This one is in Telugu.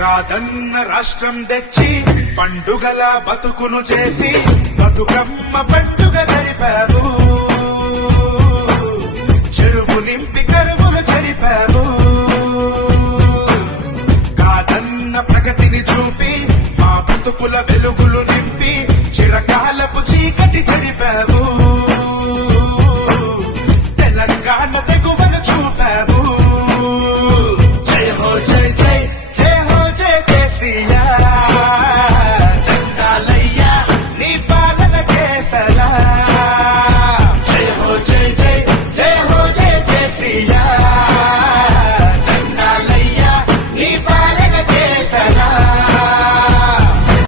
రాదన్న రాష్ట్రం తెచ్చి పండుగల బతుకును చేసి బతుకమ్మ పండుగ నడిపారు. చెరువు నింపి చూపి మా బ్రతుకుల వెలుగులు నింపి చిరకాలపు చీకటి చెడిపావు తెలంగాణ తెగువను చూపావు. జై హో జై జై జై హో జై కేసీఆర్.